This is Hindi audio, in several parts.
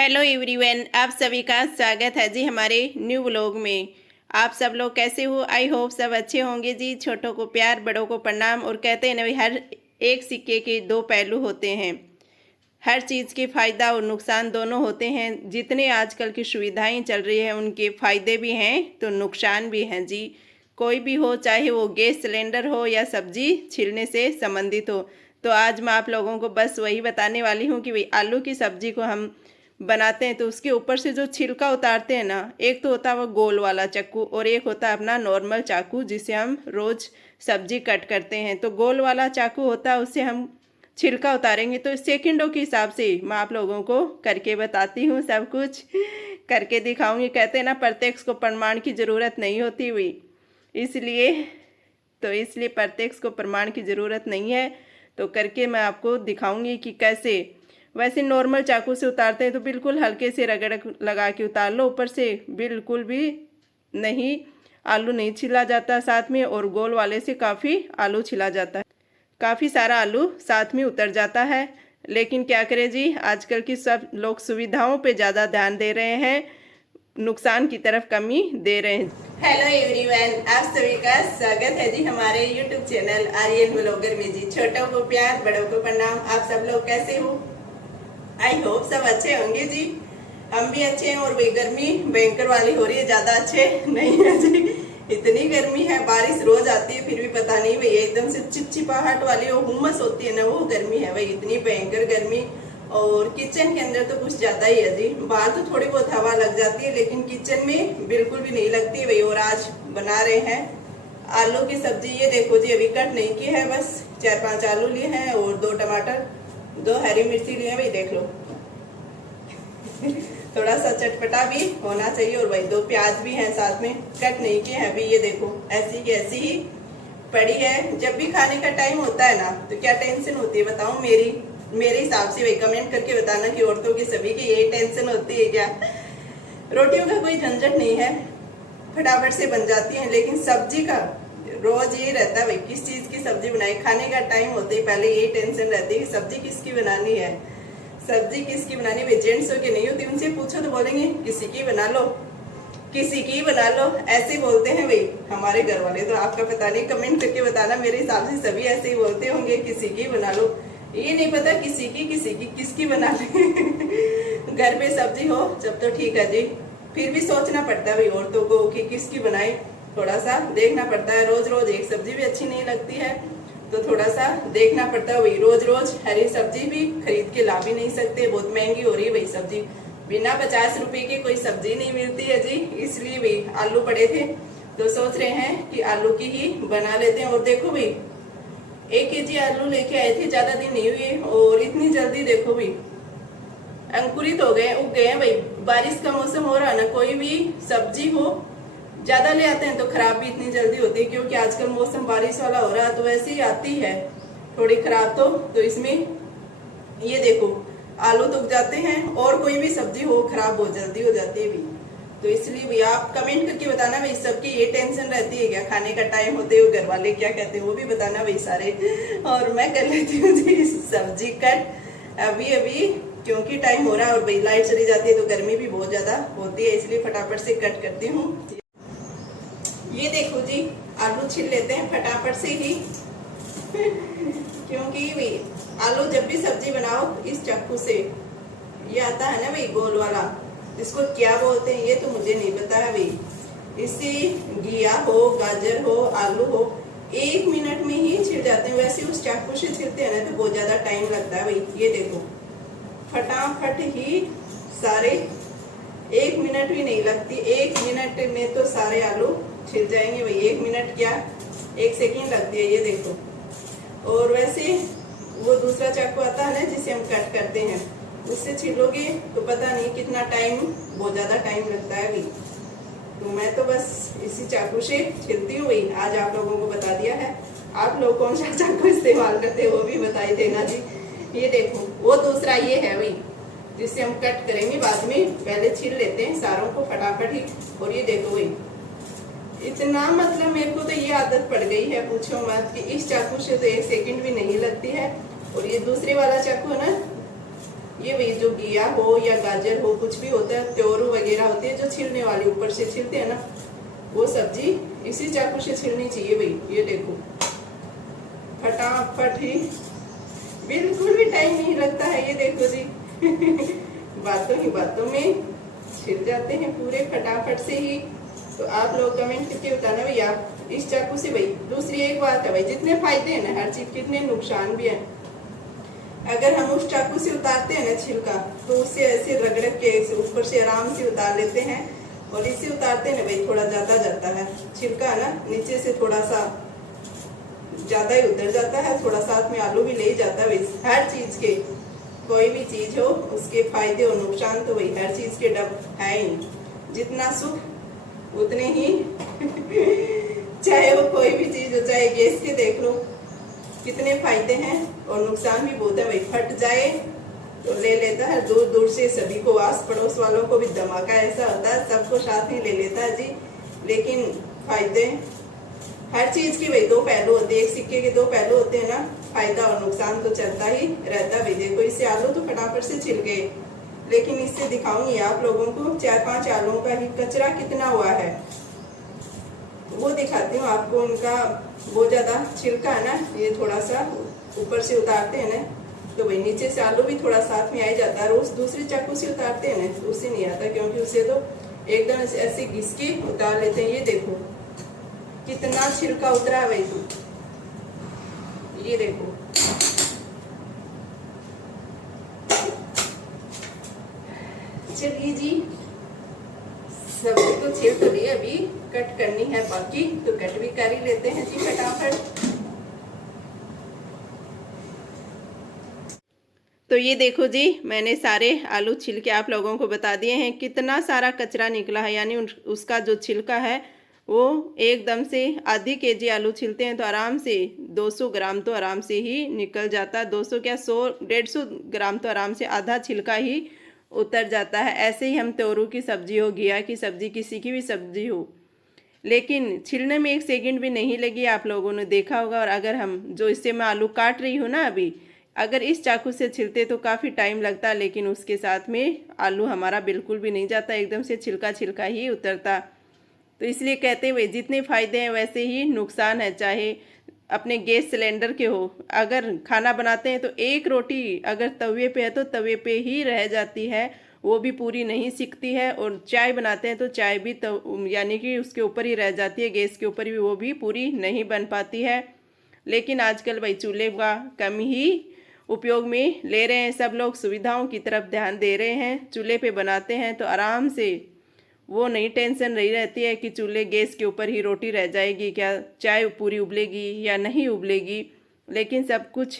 हेलो एवरीवन, आप सभी का स्वागत है जी हमारे न्यू व्लॉग में। आप सब लोग कैसे हो? आई होप सब अच्छे होंगे जी। छोटों को प्यार, बड़ों को प्रणाम। और कहते हैं ना भाई, हर एक सिक्के के दो पहलू होते हैं। हर चीज़ के फ़ायदा और नुकसान दोनों होते हैं। जितने आजकल की सुविधाएं चल रही है उनके फ़ायदे भी हैं तो नुकसान भी हैं जी। कोई भी हो, चाहे वो गैस सिलेंडर हो या सब्जी छिलने से संबंधित हो। तो आज मैं आप लोगों को बस वही बताने वाली हूँ कि भाई आलू की सब्जी को हम बनाते हैं तो उसके ऊपर से जो छिलका उतारते हैं ना, एक तो होता है वो गोल वाला चाकू और एक होता है अपना नॉर्मल चाकू जिसे हम रोज़ सब्जी कट करते हैं। तो गोल वाला चाकू होता है, उससे हम छिलका उतारेंगे तो सेकंडों के हिसाब से मैं आप लोगों को करके बताती हूँ, सब कुछ करके दिखाऊंगी। कहते हैं ना, प्रत्यक्ष को प्रमाण की ज़रूरत नहीं होती हुई, इसलिए प्रत्यक्ष को प्रमाण की ज़रूरत नहीं है। तो करके मैं आपको दिखाऊंगी कि कैसे। वैसे नॉर्मल चाकू से उतारते हैं तो बिल्कुल हल्के से रगड़ लगा के उतार लो, ऊपर से बिल्कुल भी नहीं, आलू नहीं छिला जाता साथ में। और गोल वाले से काफ़ी आलू छिला जाता है, काफ़ी सारा आलू साथ में उतर जाता है। लेकिन क्या करें जी, आजकल की सब लोग सुविधाओं पे ज़्यादा ध्यान दे रहे हैं, नुकसान की तरफ कमी दे रहे हैं। हेलो एवरीवन, आप सभी का स्वागत है जी हमारे यूट्यूब चैनल आर्यन व्लॉगर में जी। छोटों को प्यार, बड़ों को प्रणाम। आप सब लोग कैसे हो? आई होप सब अच्छे होंगे जी। हम भी अच्छे हैं। और वही गर्मी भयंकर वाली हो रही है, ज्यादा अच्छे नहीं है जी। इतनी गर्मी है, बारिश रोज आती है फिर भी पता नहीं भाई, एकदम से चिपचिपाहट वाली वो हुमस होती है ना, वो गर्मी है भाई, इतनी भयंकर गर्मी। और किचन के अंदर तो कुछ ज्यादा ही है जी। बाहर तो थोड़ी बहुत हवा लग जाती है लेकिन किचन में बिल्कुल भी नहीं लगती भाई। और आज बना रहे हैं आलू की सब्जी। ये देखो जी, अभी कट नहीं की है, बस 4-5 आलू लिए हैं और 2 टमाटर, 2 हरी मिर्ची लिए भाई, देख लो। थोड़ा सा चटपटा भी होना चाहिए। और भाई 2 प्याज भी हैं साथ में, कट नहीं किए हैं अभी। ये देखो ऐसी की ऐसी ही पड़ी है। जब भी खाने का टाइम होता है ना तो क्या टेंशन होती है बताओ? मेरे हिसाब से भाई कमेंट करके बताना कि औरतों की सभी की यही टेंशन होती है क्या? रोटियों का कोई झंझट नहीं है, फटाफट से बन जाती है। लेकिन सब्जी का रोज ये रहता है भाई, किस चीज की सब्जी बनाए। खाने का टाइम होते ही पहले यही टेंशन रहती है कि सब्जी किसकी बनानी है, सब्जी किसकी बनानी। भाई जेंट्सों की नहीं होती, उनसे पूछो तो बोलेंगे किसी की बना लो, किसी की बना लो, ऐसे बोलते हैं भाई हमारे घर वाले। तो आपका पता नहीं, कमेंट करके बताना। मेरे हिसाब से सभी ऐसे ही बोलते होंगे, किसी की बना लो। ये नहीं पता किसी की किसकी बना ले। घर पे सब्जी हो जब तो ठीक है जी, फिर भी सोचना पड़ता है भाई औरतों को कि किसकी बनाए, थोड़ा सा देखना पड़ता है। रोज रोज एक सब्जी भी अच्छी नहीं लगती है तो थोड़ा सा देखना पड़ता है भाई। रोज रोज हरी सब्जी भी खरीद के ला भी नहीं सकते, बहुत महंगी हो रही है भाई सब्जी। बिना 50 रुपए की कोई सब्जी नहीं मिलती है जी। इसलिए भाई आलू पड़े थे तो सोच रहे हैं कि आलू की ही बना लेते हैं। और देखो भाई 1 केजी आलू लेके आए थे, ज्यादा दिन नहीं हुए और इतनी जल्दी देखो भाई अंकुरित हो गए, उग गए हैं भाई। बारिश का मौसम हो रहा है ना, कोई भी सब्जी हो ज्यादा ले आते हैं तो खराब भी इतनी जल्दी होती है, क्योंकि आजकल मौसम बारिश वाला हो रहा है तो वैसे ही आती है थोड़ी खराब। तो इसमें ये देखो आलू तो उग जाते हैं और कोई भी सब्जी हो खराब बहुत जल्दी हो जाती है भी। तो इसलिए भी आप कमेंट करके बताना भाई, सबकी ये टेंशन रहती है क्या? खाने का टाइम होते हुए घर वाले क्या कहते हैं वो भी बताना भाई सारे। और मैं कर लेती हूँ जी सब्जी कट अभी क्योंकि टाइम हो रहा है और भाई लाइट चली जाती है तो गर्मी भी बहुत ज्यादा होती है, इसलिए फटाफट से कट करती हूँ। ये देखो जी, आलू छील लेते हैं फटाफट से ही। क्योंकि भाई आलू जब भी सब्जी बनाओ इस चाकू से, ये आता है ना भाई गोल वाला, इसको क्या बोलते हैं ये तो मुझे नहीं पता है भाई। इससे घिया हो, गाजर हो, आलू हो 1 मिनट में ही छिल जाते हैं। वैसे उस चाकू से छिलते हैं ना तो बहुत ज्यादा टाइम लगता है भाई। ये देखो फटाफट ही सारे, 1 मिनट भी नहीं लगती, 1 मिनट में तो सारे आलू छिल जाएंगे भाई। 1 मिनट क्या 1 सेकेंड लगती है, ये देखो। और वैसे वो दूसरा चाकू आता है ना जिसे हम कट करते हैं, उससे छिलोगे तो पता नहीं कितना टाइम, बहुत ज्यादा टाइम लगता है भाई। तो मैं तो बस इसी चाकू से छिलती हूँ भाई। आज आप लोगों को बता दिया है। आप लोग कौन सा चाकू इस्तेमाल करते हैं वो भी बताई देना जी। ये देखो वो दूसरा ये है भाई जिससे हम कट करेंगे बाद में, पहले छिल लेते हैं सारों को फटाफट ही। और ये देखो भाई इतना, मतलब मेरे को तो ये आदत पड़ गई है पूछो मत कि इस चाकू से तो 1 सेकंड भी नहीं लगती है। और ये दूसरे वाला चाकू है ना, ये भाई जो घिया हो या गाजर हो, कुछ भी होता है, त्योरू वगैरह होती है जो छिलने वाली, ऊपर से छिलते हैं ना, वो सब्जी इसी चाकू से छिलनी चाहिए भाई। ये देखो फटाफट ही, बिल्कुल भी टाइम नहीं लगता है। ये देखो जी बातों ही बातों में छिल जाते हैं पूरे फटाफट से ही। तो आप लोग कमेंट करके बताना भैया इस चाकू से। भाई दूसरी एक बात है भाई, जितने फायदे हैं ना हर चीज, कितने नुकसान भी हैं। अगर हम उस चाकू से उतारते हैं ना छिलका, तो उससे ऐसे रगड़ के ऊपर से आराम से उतार लेते हैं, और इसे उतारते हैं ना भाई थोड़ा ज्यादा जाता है छिलका ना, नीचे से थोड़ा सा ज्यादा ही उतर जाता है, थोड़ा साथ में आलू भी ले जाता है। हर चीज के, कोई भी चीज हो उसके फायदे और नुकसान तो भाई हर चीज के डब है ही। जितना सुख उतने ही चाहे वो कोई भी चीज हो, चाहे गैस के देख लो कितने फायदे हैं, और नुकसान भी बहुत है भाई। फट जाए तो ले लेता है दूर दूर से सभी को, आस पड़ोस वालों को भी धमाका ऐसा होता है, सबको साथ ही ले लेता है जी। लेकिन फायदे हर चीज के भाई दो पहलू होते हैं, एक सिक्के के दो पहलू होते हैं ना, फायदा और नुकसान तो चलता ही रहता है भाई। देखो इससे आलू तो फटाफट से छिल गए, लेकिन इससे दिखाऊंगी आप लोगों को 4-5 आलूओं का ही कचरा कितना हुआ है, वो दिखाती हूँ आपको। उनका बहुत ज्यादा छिलका है ना, ये थोड़ा सा ऊपर से उतारते हैं ना, तो भाई नीचे से आलू भी थोड़ा साथ में आ जाता है। रोज दूसरी चाकू से उतारते हैं ना, तो उससे नहीं आता, क्योंकि उससे तो एकदम ऐसे घिस के उतार लेते हैं। ये देखो कितना छिलका उतरा है भाई, ये देखो। चलिए जी, सब्जी तो छिल तो ली, अभी कट करनी है बाकी, तो कट भी कर ही लेते हैं जी फटाफट। तो ये देखो जी, मैंने सारे आलू छिल के आप लोगों को बता दिए हैं कितना सारा कचरा निकला है। यानी उसका जो छिलका है वो एकदम से आधी केजी आलू छिलते हैं तो आराम से 200 ग्राम तो आराम से ही निकल जाता है। 200 क्या 100-150 ग्राम तो आराम से आधा छिलका ही उतर जाता है। ऐसे ही हम त्योरू की सब्जी हो, घिया की सब्जी, किसी की भी सब्जी हो, लेकिन छिलने में 1 सेकंड भी नहीं लगी, आप लोगों ने देखा होगा। और अगर हम जो इससे मैं आलू काट रही हूँ ना अभी, अगर इस चाकू से छिलते तो काफ़ी टाइम लगता, लेकिन उसके साथ में आलू हमारा बिल्कुल भी नहीं जाता, एकदम से छिलका छिलका ही उतरता। तो इसलिए कहते हुए जितने फ़ायदे हैं वैसे ही नुकसान है। चाहे अपने गैस सिलेंडर के हो, अगर खाना बनाते हैं तो एक रोटी अगर तवे पे है तो तवे पे ही रह जाती है, वो भी पूरी नहीं सिकती है। और चाय बनाते हैं तो चाय भी यानी कि उसके ऊपर ही रह जाती है, गैस के ऊपर भी वो भी पूरी नहीं बन पाती है। लेकिन आजकल भाई चूल्हे का कम ही उपयोग में ले रहे हैं सब लोग, सुविधाओं की तरफ ध्यान दे रहे हैं। चूल्हे पे बनाते हैं तो आराम से वो नहीं टेंशन रही रहती है कि चूल्हे गैस के ऊपर ही रोटी रह जाएगी, क्या चाय पूरी उबलेगी या नहीं उबलेगी। लेकिन सब कुछ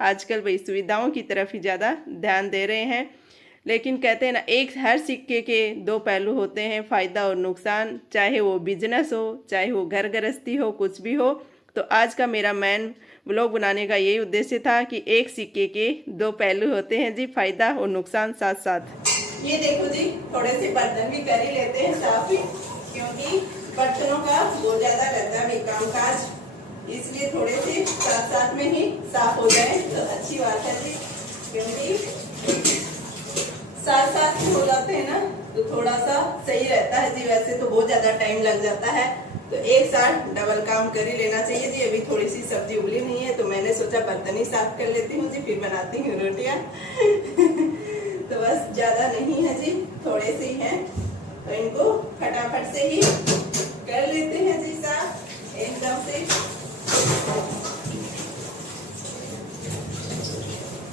आजकल भाई सुविधाओं की तरफ ही ज़्यादा ध्यान दे रहे हैं। लेकिन कहते हैं ना, एक हर सिक्के के दो पहलू होते हैं, फ़ायदा और नुकसान। चाहे वो बिजनेस हो, चाहे वो घर गृहस्थी हो, कुछ भी हो। तो आज का मेरा मेन व्लॉग बनाने का यही उद्देश्य था कि एक सिक्के के दो पहलू होते हैं जी, फायदा और नुकसान साथ साथ। ये देखो जी, थोड़े से बर्तन भी कर ही लेते हैं साफ ही, क्योंकि बर्तनों का बहुत ज्यादा रहता है काम काज, इसलिए थोड़े से साथ साथ में ही साफ हो जाए तो अच्छी बात है जी। क्योंकि साथ साथ में हो जाते हैं ना तो थोड़ा सा सही रहता है जी। वैसे तो बहुत ज्यादा टाइम लग जाता है, तो एक साथ डबल काम कर ही लेना चाहिए जी। अभी थोड़ी सी सब्जी उबली नहीं है तो मैंने सोचा बर्तन ही साफ कर लेती हूँ जी, फिर बनाती हूँ रोटियाँ तो बस ज्यादा नहीं है जी, थोड़े से ही हैं, तो इनको फटाफट से ही कर लेते हैं जी साफ एकदम से।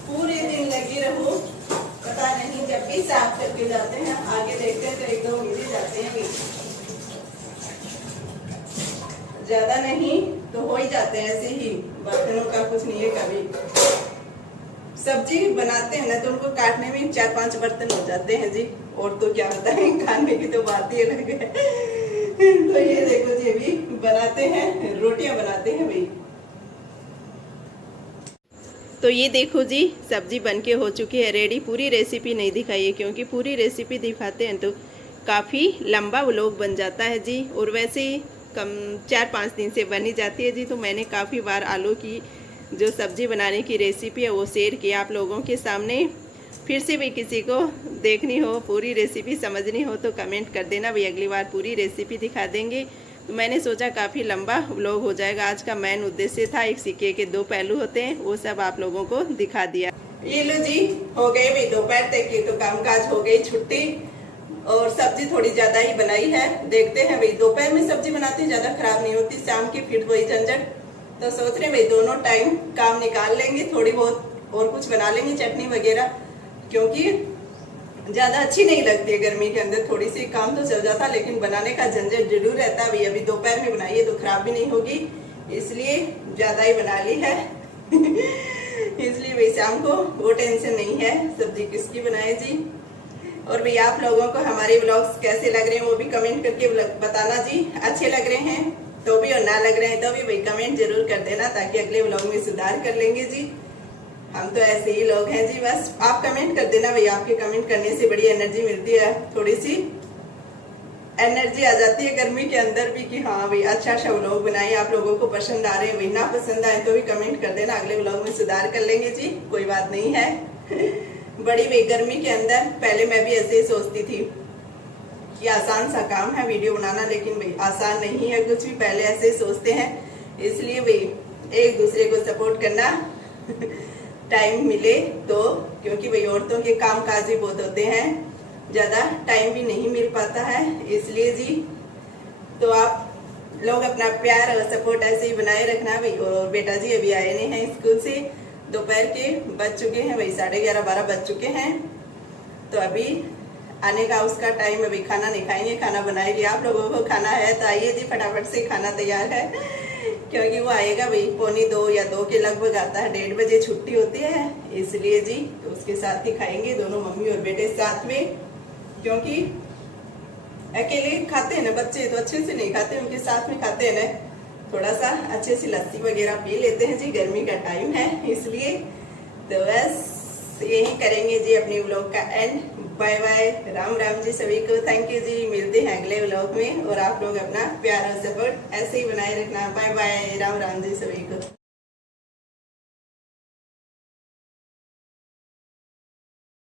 पूरे दिन लगी रहो, पता नहीं, जब भी साफ करके जाते हैं आगे देखते हैं तो 1-2 मिल ही जाते हैं, ज्यादा नहीं तो हो ही जाते हैं ऐसे ही। बर्तनों का कुछ नहीं है। कभी सब्जी बनाते हैं ना तो उनको काटने में 4-5 बर्तन हो जाते हैं जी, और तो क्या होता है, खाने की तो बात ही अलग है तो ये देखो जी, अभी बनाते हैं, रोटियां बनाते हैं भाई। तो ये देखो जी, सब्जी बनके हो चुकी है रेडी। पूरी रेसिपी नहीं दिखाई है, क्योंकि पूरी रेसिपी दिखाते हैं तो काफ़ी लंबा व्लॉग बन जाता है जी, और वैसे ही कम 4-5 दिन से बनी जाती है जी। तो मैंने काफ़ी बार आलू की जो सब्ज़ी बनाने की रेसिपी है वो शेयर किया आप लोगों के सामने। फिर से भी किसी को देखनी हो, पूरी रेसिपी समझनी हो तो कमेंट कर देना भाई, अगली बार पूरी रेसिपी दिखा देंगे। तो मैंने सोचा काफ़ी लंबा व्लॉग हो जाएगा। आज का मेन उद्देश्य था, एक सिक्के के दो पहलू होते हैं, वो सब आप लोगों को दिखा दिया। ये लो जी, हो गए भाई दोपहर तक की तो कामकाज हो गई छुट्टी, और सब्जी थोड़ी ज्यादा ही बनाई है। देखते हैं भाई, दोपहर में सब्जी बनाते ज्यादा खराब नहीं होती, शाम की फिर वही झंझट। तो सोच रहे भाई दोनों टाइम काम निकाल लेंगे, थोड़ी बहुत और कुछ बना लेंगे चटनी वगैरह, क्योंकि ज्यादा अच्छी नहीं लगती है गर्मी के अंदर। थोड़ी सी काम तो चल जाता, लेकिन बनाने का झंझट जरूर रहता है भाई। अभी दोपहर में बनाइए तो खराब भी नहीं होगी, इसलिए ज्यादा ही बना ली है। इसलिए भाई शाम को वो टेंशन नहीं है सब्जी किसकी बनाए जी। और भाई आप लोगों को हमारे व्लॉग्स कैसे लग रहे हैं वो भी कमेंट करके बताना जी। अच्छे लग रहे हैं तो भी और ना लग रहे हैं तो भी भाई कमेंट जरूर कर देना, ताकि अगले व्लॉग में सुधार कर लेंगे जी। हम तो ऐसे ही लोग हैं जी, बस आप कमेंट कर देना भाई। आपके कमेंट करने से बड़ी एनर्जी मिलती है, थोड़ी सी एनर्जी आ जाती है गर्मी के अंदर भी कि हाँ भाई अच्छा व्लॉग बनाए, आप लोगों को पसंद आ रहे हैं। भाई ना पसंद आए तो भी कमेंट कर देना, अगले व्लॉग में सुधार कर लेंगे जी, कोई बात नहीं है। बड़ी भाई गर्मी के अंदर पहले मैं भी ऐसे ही सोचती थी कि आसान सा काम है वीडियो बनाना, लेकिन भाई आसान नहीं है कुछ भी, पहले ऐसे ही सोचते हैं। इसलिए भाई एक दूसरे को सपोर्ट करना टाइम मिले तो, क्योंकि भाई औरतों के काम काज भी बहुत होते हैं, ज्यादा टाइम भी नहीं मिल पाता है, इसलिए जी। तो आप लोग अपना प्यार और सपोर्ट ऐसे ही बनाए रखना भाई। और बेटा जी अभी आए नहीं हैं स्कूल से, दोपहर के बज चुके हैं भाई 11:30-12 बज चुके हैं। तो अभी आने का उसका टाइम, अभी खाना नहीं खाएंगे, खाना बनाएंगे। आप लोगों को खाना है तो आइए जी, फटाफट से खाना तैयार है, क्योंकि वो आएगा भाई 1:45 या 2 के लगभग आता है, 1:30 बजे छुट्टी होती है, इसलिए जी। तो उसके साथ ही खाएंगे दोनों मम्मी और बेटे साथ में, क्योंकि अकेले खाते हैं ना बच्चे तो अच्छे से नहीं खाते, उनके साथ में खाते हैं ना, थोड़ा सा अच्छे से लस्सी वगैरह पी लेते हैं जी, गर्मी का टाइम है इसलिए। तो बस यही करेंगे जी अपनी व्लॉग का end. Bye bye, Ram Ram ji सभी को, थैंक यू जी। मिलते हैं अगले व्लॉग में, और आप लोग अपना प्यार और सपोर्ट ऐसे ही बनाए रखना। बाय बाय, राम राम जी सभी को।